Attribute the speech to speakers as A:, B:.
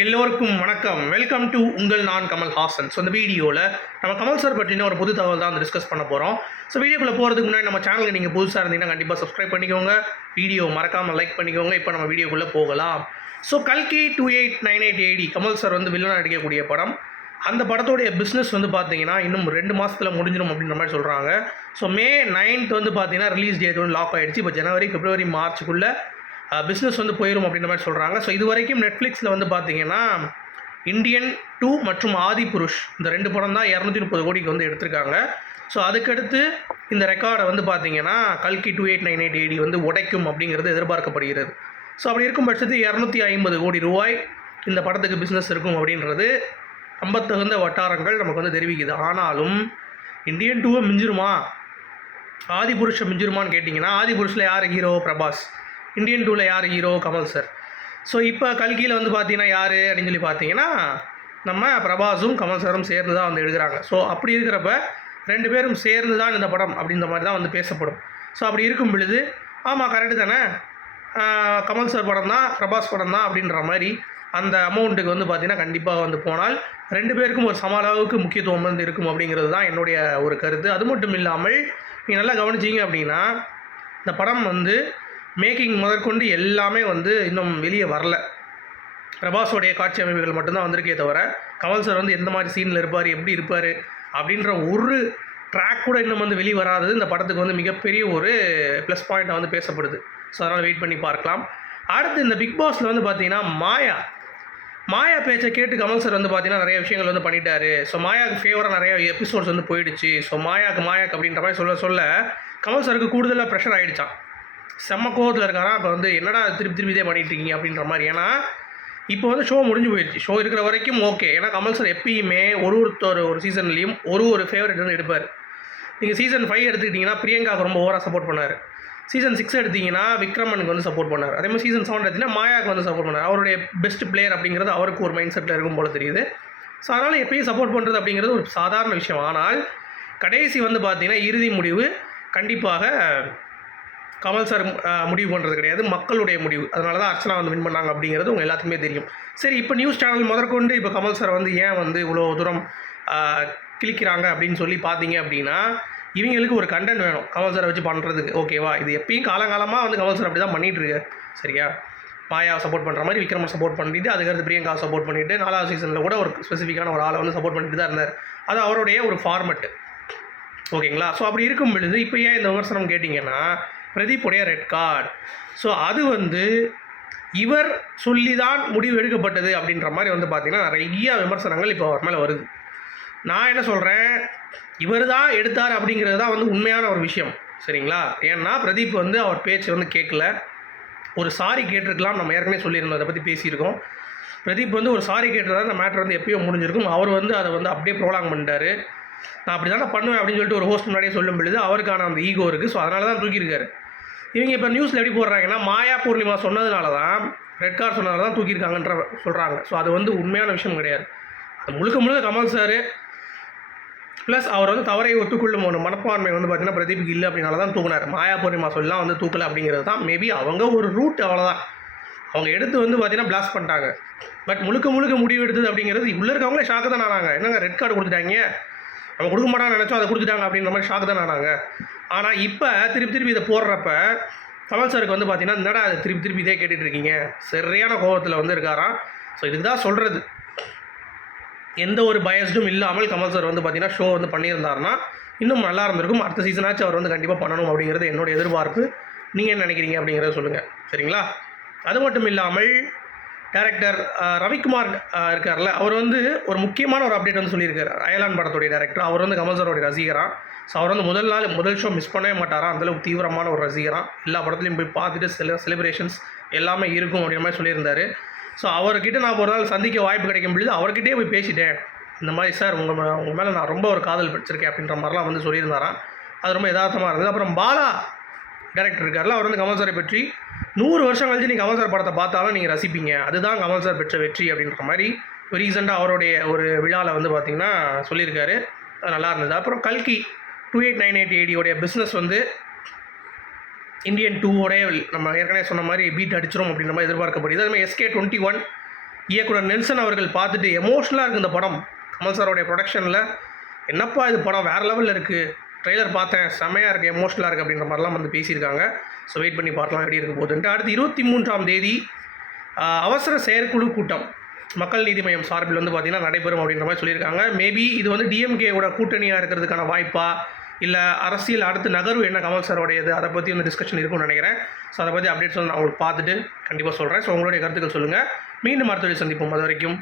A: எல்லோருக்கும் வணக்கம். Welcome to உங்கள் நான் கமல் ஹாசன். ஸோ இந்த வீடியோவில் நம்ம கமல் சார் பற்றின ஒரு புது தகவல் தான் டிஸ்கஸ் பண்ண போகிறோம் ஸோ வீடியோக்குள்ளே போகிறதுக்கு முன்னாடி நம்ம சேனலுக்கு நீங்கள் புதுசாக இருந்தீங்கன்னா கண்டிப்பாக சப்ஸ்கிரைப் பண்ணிக்கோங்க. வீடியோ மறக்காமல் லைக் பண்ணிக்கோங்க. இப்போ நம்ம வீடியோக்குள்ளே போகலாம். ஸோ கல்கி two eight nine eight AD Kamal sir வந்து வில்லனாக நடிக்கக்கூடிய படம். அந்த படத்தோடைய பிஸ்னஸ் வந்து பார்த்தீங்கன்னா இன்னும் ரெண்டு மாதத்தில் முடிஞ்சிடும் அப்படின்ற மாதிரி சொல்கிறாங்க ஸோ மே நைன்த் வந்து பார்த்தீங்கன்னா ரிலீஸ் டேட் வந்து லாக் ஆகிடுச்சு இப்போ ஜனவரி பிப்ரவரி மார்ச்சுக்குள்ளே பிஸ்னஸ் வந்து போயிடும் அப்படின்ற மாதிரி சொல்கிறாங்க ஸோ இது வரைக்கும் நெட்ஃப்ளிக்ஸில் வந்து பார்த்தீங்கன்னா இந்தியன் டூ மற்றும் ஆதி புருஷ் இந்த ரெண்டு படம் தான் இரநூத்தி முப்பது கோடிக்கு வந்து எடுத்திருக்காங்க. ஸோ அதுக்கடுத்து இந்த ரெக்கார்டை வந்து பார்த்தீங்கன்னா கல்கி two eight nine eight AD வந்து உடைக்கும் அப்படிங்கிறது எதிர்பார்க்கப்படுகிறது. ஸோ அப்படி இருக்கும் பட்சத்தில் இரநூத்தி ஐம்பது கோடி ரூபாய் இந்த படத்துக்கு பிஸ்னஸ் இருக்கும் அப்படின்றது நம்பத்தகுந்த வட்டாரங்கள் நமக்கு வந்து தெரிவிக்குது. ஆனாலும் இந்தியன் டூவை மிஞ்சிருமா? ஆதிபுருஷன் மிஞ்சிருமான்னு கேட்டிங்கன்னா ஆதி புருஷில் யார் ஹீரோ பிரபாஸ். இந்தியன் டூவில் யார் ஹீரோ கமல் சார் ஸோ இப்போ கல்கியில் வந்து பார்த்தீங்கன்னா யார் அப்படின்னு சொல்லி பார்த்தீங்கன்னா நம்ம பிரபாஸும் கமல் சாரும் சேர்ந்து தான் வந்து எடுக்கிறாங்க ஸோ அப்படி இருக்கிறப்ப ரெண்டு பேரும் சேர்ந்து தான் இந்த படம் அப்படின்ற மாதிரி தான் வந்து பேசப்படும். ஸோ அப்படி இருக்கும் பொழுது ஆமாம் கரெக்டு தானே? கமல் சார் படம் தான் பிரபாஸ் படம் தான் அப்படின்ற மாதிரி அந்த அமௌண்ட்டுக்கு வந்து பார்த்தீங்கன்னா கண்டிப்பாக வந்து போனால் ரெண்டு பேருக்கும் ஒரு சம அளவுக்கு முக்கியத்துவம் வந்து இருக்கும் அப்படிங்கிறது தான் என்னுடைய ஒரு கருத்து. அது மட்டும் இல்லாமல் நீங்கள் நல்லா கவனிச்சிங்க அப்படின்னா இந்த படம் வந்து மேக்கிங் முதற்கொண்டு எல்லாமே வந்து இன்னும் வெளியே வரல. பிரபாஸோடைய காட்சி அமைப்புகள் மட்டும்தான் வந்திருக்கே தவிர கமல் சார் வந்து எந்த மாதிரி சீனில் இருப்பார் எப்படி இருப்பார் அப்படின்ற ஒரு ட்ராக் கூட இன்னும் வந்து வெளியே வராதது. இந்த படத்துக்கு வந்து மிகப்பெரிய ஒரு ப்ளஸ் பாயிண்ட்டாக வந்து பேசப்படுது. ஸோ அதனால் வெயிட் பண்ணி பார்க்கலாம். அடுத்து இந்த பிக் பாஸில் வந்து பார்த்தீங்கன்னா மாயா. மாயா பேச்சை கேட்டு கமல் சார் வந்து பார்த்தீங்கன்னா நிறைய விஷயங்கள் வந்து பண்ணிட்டாரு. ஸோ மாயாவுக்கு ஃபேவராக நிறைய எபிசோட்ஸ் வந்து போயிடுச்சு. ஸோ மாயாக்கு மாயாக்கு அப்படின்ற மாதிரி சொல்ல சொல்ல கமல் சாருக்கு கூடுதலாக ப்ரெஷர் ஆகிடுச்சான் செம்ம கோவத்தில் இருக்காராம் இப்போ வந்து என்னடா திருப்பி திருப்பி இதே பண்ணிகிட்டு இருக்கீங்க அப்படின்ற மாதிரி. ஏன்னா இப்போ வந்து ஷோ முடிஞ்சு போயிடுச்சு ஷோ இருக்கிற வரைக்கும் ஓகே ஏன்னா கமல் சார் எப்பயுமே ஒரு ஒருத்தர் ஒரு சீசன்லேயும் ஒரு ஒரு ஃபேவரட் வந்து எடுப்பார். நீங்கள் சீசன் ஃபைவ் எடுத்துக்கிட்டிங்கன்னா பிரியங்காவுக்கு ரொம்ப ஓவராக சப்போர்ட் பண்ணார். சீசன் சிக்ஸ் எடுத்தீங்கன்னா விக்ரமனுக்கு வந்து சப்போர்ட் பண்ணார். அதே மாதிரி சீசன் செவன் எடுத்தீங்கன்னா மாயாவுக்கு வந்து சப்போர்ட் பண்ணார். அவருடைய பெஸ்ட் பிளேயர் அப்படிங்கிறது அவருக்கு ஒரு மைண்ட் செட்டில் இருக்கும் போல தெரியுது. ஸோ அதனால் எப்பயும் சப்போர்ட் பண்ணுறது அப்படிங்கிறது ஒரு சாதாரண விஷயம். ஆனால் கடைசி வந்து பார்த்தீங்கன்னா இறுதி முடிவு கண்டிப்பாக கமல் சார் முடிவு பண்ணுறது கிடையாது. மக்களுடைய முடிவு. அதனால தான் அர்ச்சனா வந்து வின் பண்ணாங்க அப்படிங்கிறது உங்கள் எல்லாத்துக்குமே தெரியும். சரி இப்போ நியூஸ் சேனல் முதற்கொண்டு இப்போ கமல் சார் வந்து ஏன் வந்து இவ்வளோ தூரம் கிழிக்கிறாங்க அப்படின்னு சொல்லி பார்த்தீங்க அப்படின்னா இவங்களுக்கு ஒரு கண்டென்ட் வேணும். கமல் சாரை வச்சு பண்ணுறதுக்கு ஓகேவா இது எப்பயும் காலங்காலமாக வந்து கமல் சார் அப்படி தான் பண்ணிகிட்டுருக்காரு சரியா? மாயாவை சப்போர்ட் பண்ணுற மாதிரி விக்ரமன் சப்போர்ட் பண்ணிட்டு அதுக்கடுத்து பிரியங்கா சப்போர்ட் பண்ணிட்டு நாலாவது சீசனில் கூட ஒரு ஸ்பெசிஃபிக்கான ஒரு ஆளை வந்து சப்போர்ட் பண்ணிட்டு தான் இருந்தார். அது அவருடைய ஒரு ஃபார்மெட்டு ஓகேங்களா ஸோ அப்படி இருக்கும் பொழுது இப்போ ஏன் இந்த விமர்சனம் கேட்டிங்கன்னா பிரதீப்புடைய ரெட் கார்டு ஸோ அது வந்து இவர் சொல்லி தான் முடிவு எடுக்கப்பட்டது அப்படின்ற மாதிரி வந்து பார்த்திங்கன்னா நிறைய விமர்சனங்கள் இப்போ அவர் மேலே வருது. நான் என்ன சொல்கிறேன் இவர் தான் எடுத்தார் அப்படிங்கிறது தான் வந்து உண்மையான ஒரு விஷயம். சரிங்களா? ஏன்னா பிரதீப் வந்து அவர் பேச்சு வந்து கேட்கல. ஒரு சாரி கேட்டிருக்கலாம். நம்ம ஏற்கனவே சொல்லியிருந்தோம். அதை பற்றி பேசியிருக்கோம். பிரதீப் வந்து ஒரு சாரி கேட்டதாக அந்த மேட்ரு வந்து எப்பயோ முடிஞ்சிருக்கும். அவர் வந்து அதை வந்து அப்படியே ப்ரோலாங் பண்ணிட்டாரு. நான் அப்படி தானே பண்ணுவேன் அப்படின்னு சொல்லிட்டு ஒரு ஹோஸ்ட் முன்னாடியே சொல்லும் பொழுது அவருக்கான அந்த ஈகோ இருக்குது ஸோ அதனால தான் தூக்கியிருக்காரு. இவங்க இப்போ நியூஸில் எப்படி போடுறாங்கன்னா மாயா பூர்ணிமா சொன்னதுனால தான் ரெட் கார்டு சொன்னதால தான் தூக்கியிருக்காங்கன்ற சொல்கிறாங்க ஸோ அது வந்து உண்மையான விஷயம் கிடையாது. அது முழுக்க முழுக்க கமல் சார் ப்ளஸ் அவர் வந்து தவறை ஒத்துக்கொள்ளும் ஒரு மனப்பான்மை வந்து பார்த்தீங்கன்னா பிரதீப்க்கு இல்லை அப்படின்னால தான் தூக்குனார். மாயா பூர்ணிமா சொல்லலாம் வந்து தூக்கலை அப்படிங்கிறது தான். மேபி அவங்க ஒரு ரூட் அவ்வளோதான் அவங்க எடுத்து வந்து பார்த்தீங்கன்னா பிளாஸ்ட் பண்ணிட்டாங்க. பட் முழுக்க முழுக்க முடிவு எடுத்தது அப்படிங்கிறது உள்ள இருக்கவங்களே ஷாக்கு தான் ஆனாங்க. என்னங்க ரெட் கார்டு கொடுத்துட்டாங்க? நம்ம கொடுக்க மாட்டாங்கன்னு நினச்சோம் அதை கொடுத்துட்டாங்க அப்படின்ற மாதிரி ஷாக்கு தான் ஆனாங்க. ஆனால் இப்போ திருப்பி திருப்பி இதை போடுறப்ப கமல் சாருக்கு வந்து பார்த்தீங்கன்னா என்னடா அது திருப்பி திருப்பி இதே கேட்டுட்டு இருக்கீங்க. சரியான கோபத்தில் வந்து இருக்காராம். ஸோ இதுக்கு தான் சொல்கிறது எந்த ஒரு பயஸ்டும் இல்லாமல் கமல் சார் வந்து பார்த்தீங்கன்னா ஷோ வந்து பண்ணியிருந்தாருன்னா இன்னும் நல்லா இருந்திருக்கும். அடுத்த சீசனாச்சும் அவர் வந்து கண்டிப்பாக பண்ணணும் அப்படிங்கிறது என்னோட எதிர்பார்ப்பு. நீங்கள் என்ன நினைக்கிறீங்க அப்படிங்கிறத சொல்லுங்கள் சரிங்களா? அது மட்டும் இல்லாமல் டேரக்டர் ரவிக்குமார் இருக்கார்ல. அவர் வந்து ஒரு முக்கியமான ஒரு அப்டேட் வந்து சொல்லியிருக்காரு. அயலான் படத்துடைய டேரக்டர் அவர் வந்து கமல் சாரோடைய ரசிகரா ஸோ அவர் வந்து முதல் நாள் முதல் ஷோ மிஸ் பண்ணவே மாட்டாரா? அந்தளவுக்கு தீவிரமான ஒரு ரசிகரா எல்லா படத்துலையும் போய் பார்த்துட்டு செல செலிப்ரேஷன்ஸ் எல்லாமே இருக்கும் அப்படின்ற மாதிரி சொல்லியிருந்தார். ஸோ அவர்கிட்ட நான் ஒரு நாள் சந்திக்க வாய்ப்பு கிடைக்கும் பொழுது அவர்கிட்டயே போய் பேசிட்டேன். இந்த மாதிரி சார் உங்கள் மே- உங்கள் மேலே நான் ரொம்ப ஒரு காதல் படிச்சிருக்கேன் அப்படின்ற மாதிரிலாம் வந்து சொல்லியிருந்தாராம். அது ரொம்ப யதார்த்தமாக இருந்தது. அப்புறம் பாலா டேரக்டர் இருக்கார்ல அவர் வந்து கமல் சாரை பற்றி நூறு வருஷம் கழிச்சு நீங்கள் கமல் சார் படத்தை பார்த்தாலும் நீங்கள் ரசிப்பீங்க. அதுதான் கமல் சார் பெற்ற வெற்றி அப்படின்ற மாதிரி ரீசெண்டாக அவருடைய ஒரு விழாவில் வந்து பார்த்திங்கன்னா சொல்லியிருக்காரு. அது நல்லா இருந்தது. அப்புறம் கல்கி டூ எயிட் நைன் எயிட் ஏடியோடைய பிஸ்னஸ் வந்து இந்தியன் டூவோடைய நம்ம ஏற்கனவே சொன்ன மாதிரி பீட் அடிச்சிரும் அப்படின்ற மாதிரி எதிர்பார்க்கப்படுது. அதுமாதிரி எஸ்கே டுவெண்ட்டி ஒன் இயக்குனர் நெல்சன் அவர்கள் பார்த்துட்டு எமோஷ்னலாக இருக்குது இந்த படம். கமல் சாரோடைய ப்ரொடக்ஷனில் என்னப்பா இது படம்? வேறு லெவலில் இருக்குது ட்ரெய்லர் பார்த்தேன். செமையாக இருக்குது எமோஷ்னலாக இருக்குது அப்படின்ற மாதிரிலாம் வந்து பேசியிருக்காங்க. ஸோ வெயிட் பண்ணி பார்க்கலாம் எப்படி இருக்க போகுதுன்ட்டு. அடுத்து இருபத்தி மூன்றாம் தேதி அவசர செயற்குழு கூட்டம். மக்கள் நீதி மய்யம் சார்பில் வந்து பார்த்திங்கன்னா நடைபெறும் அப்படின்ற மாதிரி சொல்லியிருக்காங்க. மேபி இது வந்து டிஎம்கேவோட கூட்டணியாக இருக்கிறதுக்கான வாய்ப்பா? இல்லை அரசியல் அடுத்து நகர்வு என்ன கமல் சாரோடையது? அதை பற்றி வந்து டிஸ்கஷன் இருக்கும்னு நினைக்கிறேன். ஸோ அதை பற்றி அப்டேட்ஸ் வந்து நான் உங்களுக்கு பார்த்துட்டு கண்டிப்பாக சொல்கிறேன் ஸோ உங்களுடைய கருத்துக்கள் சொல்லுங்கள் மீண்டும் மருத்துவ சந்திப்போம். அது வரைக்கும்